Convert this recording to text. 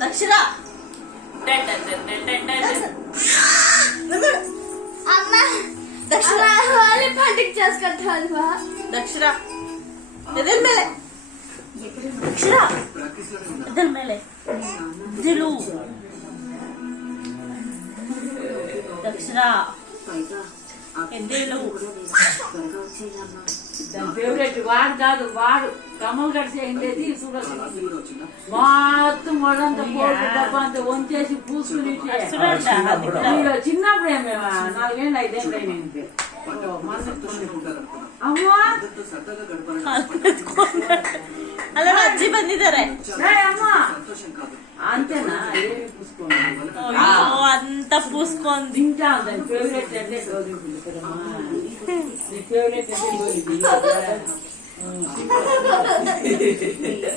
దక్షిణ దక్షిణ పండుగ చేసుకుంటాను దక్షిణ ఇద్దరు మేలే దక్షిణ ఇద్దరు మేలే దిలు దక్షిణ ఎద్దేలు ఫేవరెట్ వాడు కాదు వాడు కమల్ గడిచి అయింది మొత్తం వాడంతా డబ్బా అంతా వంచేసి పూసుకుని చిన్నప్పుడే మేము 4 ఏళ్ళు 5 ఏళ్ళు అయినాయి అమ్మా ಅಲ್ಲ ಅಜ್ಜಿ ಬಂದಿದ್ದಾರೆ ಅಮ್ಮ అంతేనా ఏమి పూసుకోండి అంత పూసుకొని తింటా దాని ఫేవరెట్ అంటే ఫేవరెట్ అంటే